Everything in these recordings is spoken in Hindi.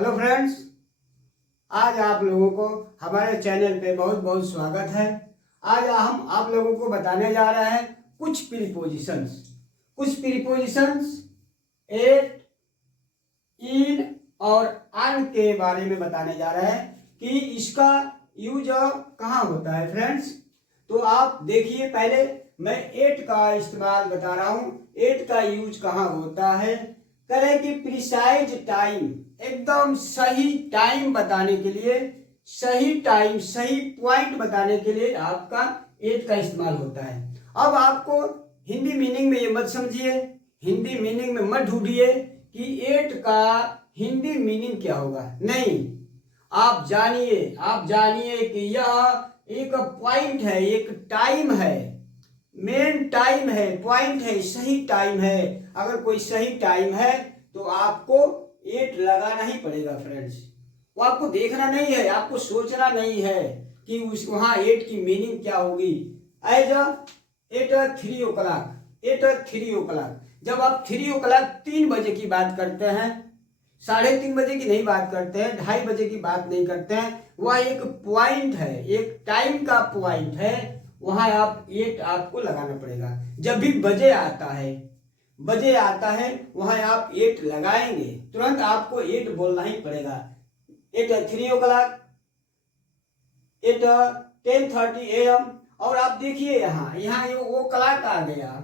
हेलो फ्रेंड्स, आज आप लोगों को हमारे चैनल पे बहुत बहुत स्वागत है। आज हम आप लोगों को बताने जा रहे हैं कुछ प्रीपोजिशंस एट, इन और अन के बारे में बताने जा रहे हैं कि इसका यूज कहाँ होता है फ्रेंड्स। तो आप देखिए, पहले मैं एट का इस्तेमाल बता रहा हूँ। एट का यूज कहाँ होता है, करें कि प्रिसाइज टाइम, एकदम सही टाइम बताने के लिए, सही टाइम सही पॉइंट बताने के लिए आपका एट का इस्तेमाल होता है। अब आपको हिंदी मीनिंग में ये मत समझिए, हिंदी मीनिंग में मत ढूंढिए कि एट का हिंदी मीनिंग क्या होगा। नहीं, आप जानिए कि यह एक पॉइंट है, एक टाइम है, मेन टाइम है, पॉइंट है, सही टाइम है। अगर कोई सही टाइम है तो आपको एट लगाना ही पड़ेगा फ्रेंड्स। वो आपको देखना नहीं है, आपको सोचना नहीं है कि उस वहां एट की मीनिंग क्या होगी। As eight 3 o'clock, eight 3 o'clock, जब आप 3 o'clock 3 बजे की बात करते हैं, 3:30 बजे की नहीं बात करते हैं, 2:30 बजे की बात नहीं करते हैं, वह एक पॉइंट है, एक टाइम का पॉइंट है। वहां आप एट आपको लगाना पड़ेगा। जब भी बजे आता है वहां आप एट लगाएंगे, तुरंत आपको एट बोलना ही पड़ेगा। At 3 o'clock, at 10:30 AM। और आप देखिए यहाँ वो क्लॉक आ गया,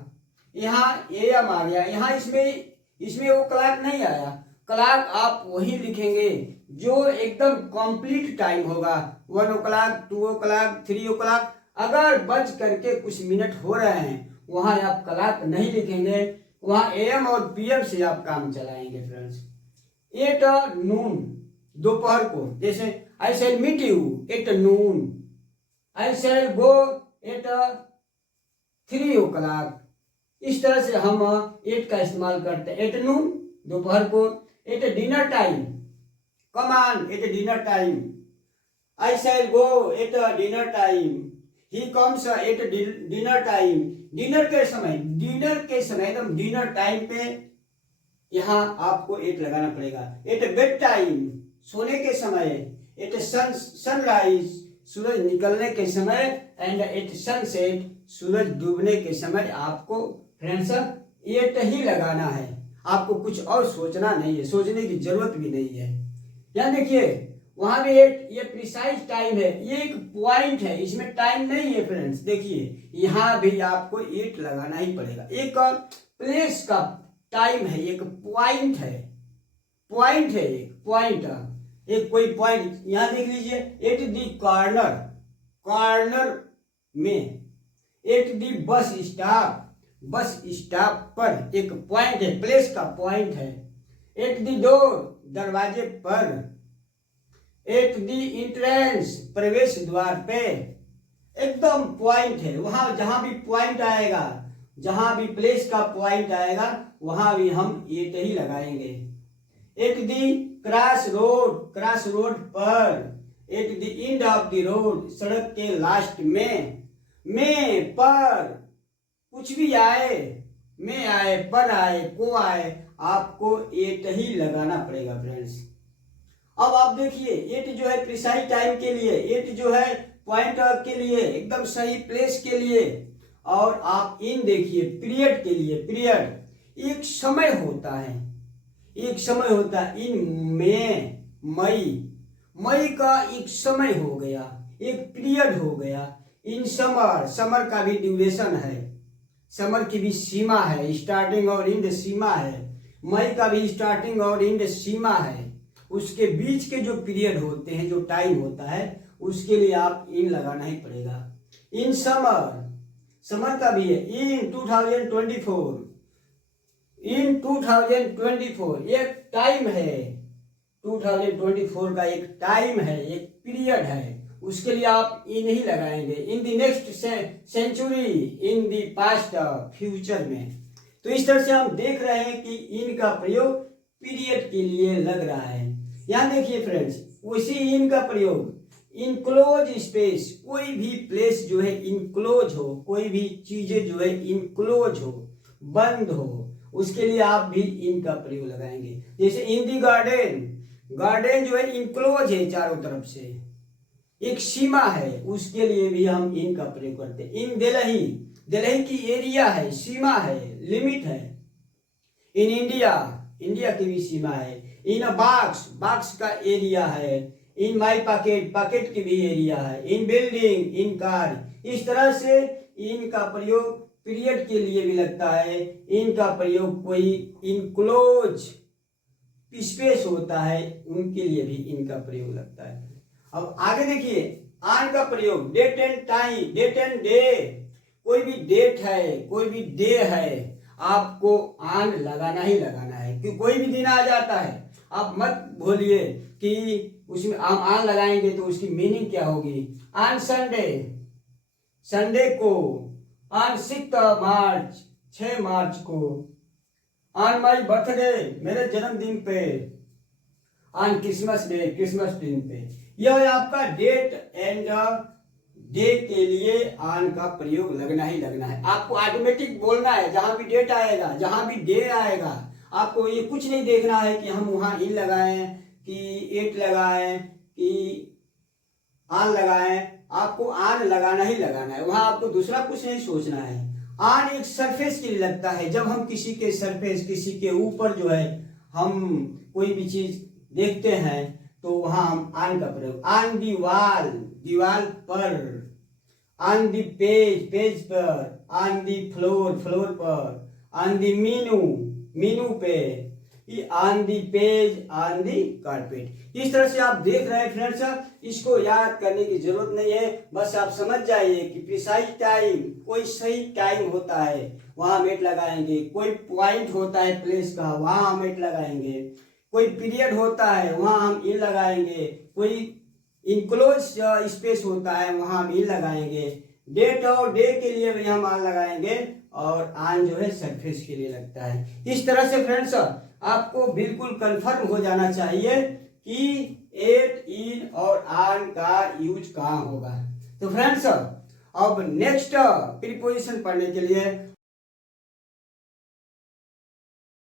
यहाँ AM आ गया, यहाँ इसमें वो क्लॉक नहीं आया। क्लॉक आप वही लिखेंगे जो एकदम कंप्लीट टाइम होगा। 1 o'clock, 2 o'clock, 3 o'clock। अगर बज करके कुछ मिनट हो रहे हैं वहां आप क्लॉक नहीं लिखेंगे, वहां AM और PM से आप काम चलाएंगे फ्रेंड्स। एट नून, दोपहर को, जैसे I shall meet you at noon, I shall go at 3 o'clock। इस तरह से हम एट का इस्तेमाल करते हैं। एट नून, दोपहर को। At dinner time, come on at dinner time, I shall go at dinner time, he comes at dinner time. Dinner के समय एकदम डिनर टाइम पे यहाँ आपको एट लगाना पड़ेगा। एट बेड टाइम, सोने के समय। एट सनराइज, सूरज निकलने के समय। एंड एट सनसेट, सूरज डूबने के समय आपको फ्रेंड्स एट ही लगाना है। आपको कुछ और सोचना नहीं है, सोचने की जरूरत भी नहीं है। यहाँ देखिए, वहां भी एट, ये प्रिसाइज टाइम है, ये एक पॉइंट है, इसमें टाइम नहीं है फ्रेंड्स। देखिए यहाँ भी आपको एट लगाना ही पड़ेगा। एक प्लेस का टाइम है, एक पॉइंट है, एक कोई पॉइंट। यहाँ देख लीजिए, एट दी कॉर्नर में। एट दी बस स्टॉप पर एक पॉइंट है, प्लेस का पॉइंट है। एट दी डोर, दरवाजे पर। एट दी इंट्रेंस, प्रवेश द्वार पे। एकदम पॉइंट है, वहां जहां भी पॉइंट आएगा, जहां भी प्लेस का पॉइंट आएगा वहां भी हम एट ही लगाएंगे। एट दी क्रॉस रोड पर। At the end of the road, सड़क के लास्ट में पर। कुछ भी आए, में आए, पर आए, को आए, आपको एट ही लगाना पड़ेगा फ्रेंड्स। अब आप देखिए, एट जो है प्रिसाइज टाइम के लिए, एट जो है पॉइंट के लिए, एकदम सही प्लेस के लिए। और आप इन देखिए, पीरियड के लिए, पीरियड एक समय होता है, इन मई का एक समय हो गया, एक पीरियड हो गया। इन समर का भी ड्यूरेशन है, समर की भी सीमा है, स्टार्टिंग और एंड सीमा है। मई का भी स्टार्टिंग और एंड सीमा है। उसके बीच के जो पीरियड होते हैं, जो टाइम होता है, उसके लिए आप इन लगाना ही पड़ेगा। इन समर का भी है। इन 2024 एक टाइम है, 2024 का एक टाइम है, एक पीरियड है, उसके लिए आप इन ही लगाएंगे। In the next century, in the past, future में। तो इस तरह से हम देख रहे हैं कि इन का प्रयोग पीरियड के लिए लग रहा है। यहाँ देखिए फ्रेंड्स, उसी इन का प्रयोग इनक्लोज स्पेस, कोई भी प्लेस जो है इनक्लोज हो, कोई भी चीजें जो है इनक्लोज हो, बंद हो, उसके लिए आप भी इन का प्रयोग लगाएंगे। जैसे इन दी गार्डन, गार्डन जो है इनक्लोज है चारों तरफ से, एक सीमा है, उसके लिए भी हम इन का प्रयोग करते हैं। इन दिल्ली, दिल्ली की एरिया है, सीमा है, लिमिट है। इन इंडिया, इंडिया की भी सीमा है। इन अ बॉक्स, बॉक्स का एरिया है। इन माई पॉकेट, पॉकेट की भी एरिया है। इन बिल्डिंग, इन कार, इस तरह से इन का प्रयोग पीरियड के लिए भी लगता है। इनका प्रयोग कोई इनक्लोज स्पेस होता है, उनके लिए भी इनका प्रयोग लगता है। अब आगे देखिए, आन का प्रयोग date and time, date and day, कोई भी डेट है, कोई भी डे है, आपको आन लगाना ही लगाना है। कि कोई भी दिन आ जाता है, आप मत भूलिए कि उसमें हम आन लगाएंगे तो उसकी मीनिंग क्या होगी। आन संडे, संडे को, ऑन 6 मार्च, 6 मार्च को, ऑन माई बर्थडे, मेरे जन्मदिन पे, ऑन क्रिसमस डे, क्रिसमस दिन पे। यह आपका डेट एंड डे के लिए ऑन का प्रयोग लगना ही लगना है। आपको ऑटोमेटिक बोलना है, जहां भी डेट आएगा, जहां भी डे आएगा, आपको ये कुछ नहीं देखना है कि हम वहां इन लगाएं कि एट लगाएं कि ऑन लगाएं। आपको ऑन लगाना ही लगाना है, वहां आपको दूसरा कुछ नहीं सोचना है। ऑन एक सरफेस के लिए लगता है, जब हम किसी के सरफेस, किसी के ऊपर जो है हम कोई भी चीज देखते हैं तो वहां हम ऑन का प्रयोग। ऑन दी वॉल, दीवार पर। ऑन दी पेज, पेज पर। ऑन दी फ्लोर, फ्लोर पर। ऑन दी मीनू, मीनू पे। On the page, on the carpet. इस तरह से आप देख रहे हैं फ्रेंड्स, इसको याद करने की जरूरत नहीं है, बस आप समझ जाइए कि प्रिसाइज टाइम, कोई सही टाइम होता है वहां हम एट लगाएंगे। कोई पॉइंट होता है प्लेस का, वहां हम एट लगाएंगे। कोई पीरियड होता है वहां हम इन लगाएंगे। कोई इनक्लोज स्पेस होता है वहां हम इन लगाएंगे। डेट और डे के लिए भी हम आन लगाएंगे, और आन जो है सरफेस के लिए लगता है। इस तरह से फ्रेंड्स आपको बिल्कुल कंफर्म हो जाना चाहिए कि एट, इन और आन का यूज कहाँ होगा। तो फ्रेंड्स अब नेक्स्ट प्रीपोजिशन पढ़ने के लिए